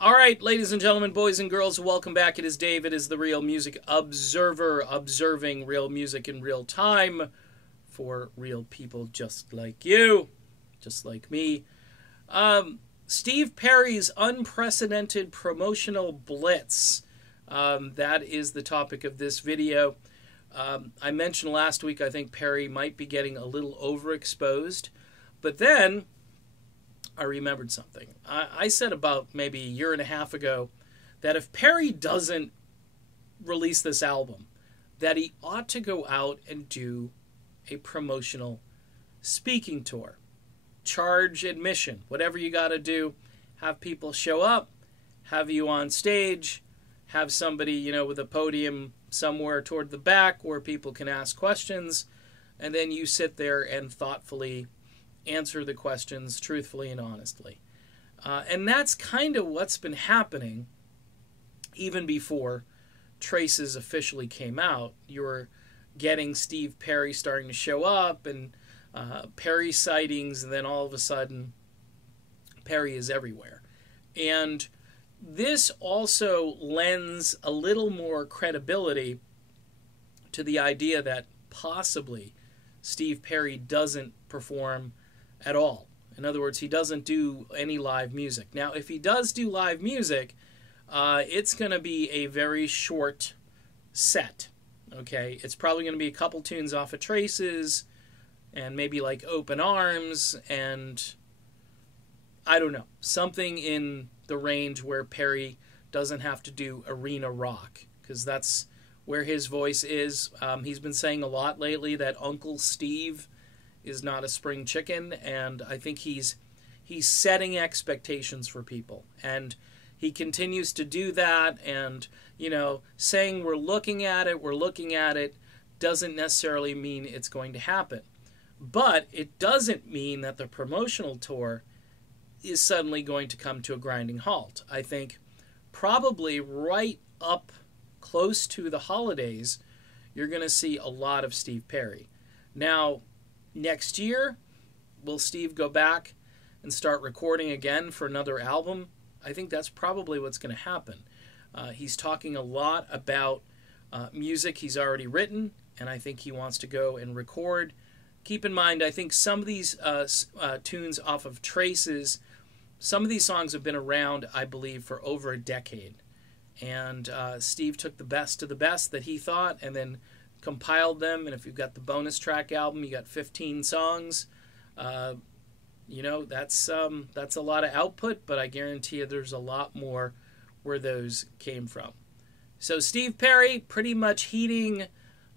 All right, ladies and gentlemen, boys and girls, welcome back. It is Dave. It is the Real Music Observer, observing real music in real time for real people just like you, just like me. Steve Perry's unprecedented promotional blitz. That is the topic of this video. I mentioned last week I think Perry might be getting a little overexposed, but then I remembered something. I said about maybe a year and a half ago that if Perry doesn't release this album, that he ought to go out and do a promotional speaking tour. Charge admission, whatever you got to do. Have people show up, have you on stage, have somebody, with a podium somewhere toward the back where people can ask questions, and then you sit there and thoughtfully answer the questions truthfully and honestly. And that's kind of what's been happening even before Traces officially came out. You're getting Steve Perry starting to show up and Perry sightings, and then all of a sudden Perry is everywhere. And this also lends a little more credibility to the idea that possibly Steve Perry doesn't perform at all. In other words, he doesn't do any live music. Now, if he does do live music, it's going to be a very short set. Okay, it's probably going to be a couple tunes off of Traces, and maybe like Open Arms, and I don't know, something in the range where Perry doesn't have to do arena rock, because that's where his voice is. He's been saying a lot lately that Uncle Steve is not a spring chicken, and I think he's setting expectations for people, and he continues to do that. And saying we're looking at it doesn't necessarily mean it's going to happen, but it doesn't mean that the promotional tour is suddenly going to come to a grinding halt. I think probably right up close to the holidays you're going to see a lot of Steve Perry. Now, next year, will Steve go back and start recording again for another album? I think that's probably what's going to happen. He's talking a lot about music he's already written, and I think he wants to go and record. Keep in mind, I think some of these tunes off of Traces, some of these songs have been around, I believe, for over a decade. And Steve took the best of the best that he thought and then compiled them. And if you've got the bonus track album, you got 15 songs. That's a lot of output, but I guarantee you there's a lot more where those came from. So Steve Perry, pretty much heeding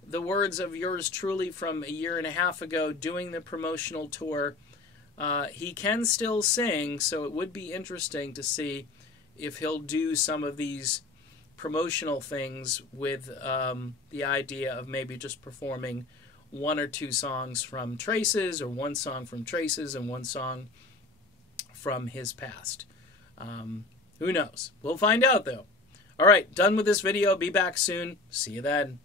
the words of yours truly from a year and a half ago, doing the promotional tour. He can still sing, so it would be interesting to see if he'll do some of these promotional things with the idea of maybe just performing one or two songs from Traces, or one song from Traces and one song from his past. Who knows? We'll find out, though. All right, done with this video. Be back soon. See you then.